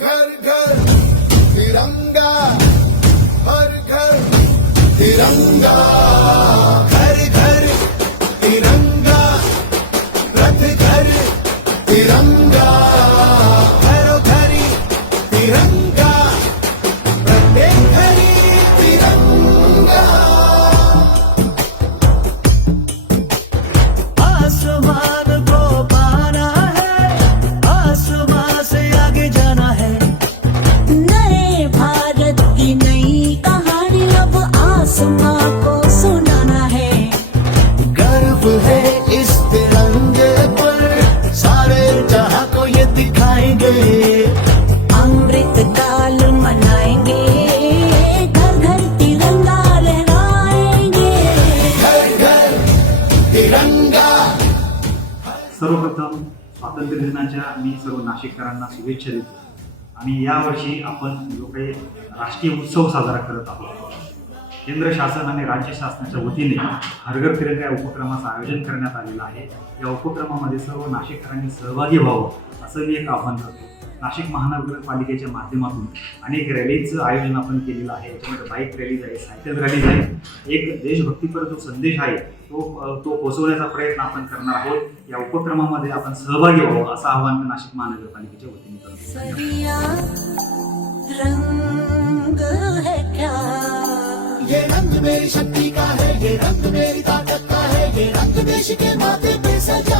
घर घर तिरंगा है इस तिरंगे पर। सारे जहां को ये दिखाएंगे। अमृत काल मनाएंगे। घर घर तिरंगा लहराएंगे। घर घर तिरंगा। सर्वप्रथम स्वातंत्र्य दिनाच्या मी सर्व नाशिककरांना शुभेच्छा देतो. आणि यावर्षी आपण जो काही राष्ट्रीय उत्सव साजरा करत आहोत केंद्र शासन आणि राज्य शासनाच्या वतीने हरघर तिरंगा या उपक्रमाचं आयोजन करण्यात आलेलं आहे. या उपक्रमामध्ये सर्व नाशिककरांनी सहभागी व्हावं असं मी एक आव्हान करतो. नाशिक महानगरपालिकेच्या माध्यमातून अनेक रॅलीचं आयोजन आपण केलेलं आहे. याच्यामध्ये बाईक रॅलीज आहे सायकल रॅलीज आहे. एक देशभक्तीपर जो संदेश आहे तो तो पोचवण्याचा प्रयत्न आपण करणार आहोत. या उपक्रमामध्ये आपण सहभागी व्हावं असं आवाहन मी नाशिक महानगरपालिकेच्या वतीने करतो. मेरी शक्ति का है ये रंग मेरी ताकत का है ये रंग देश के माथे पे सजा।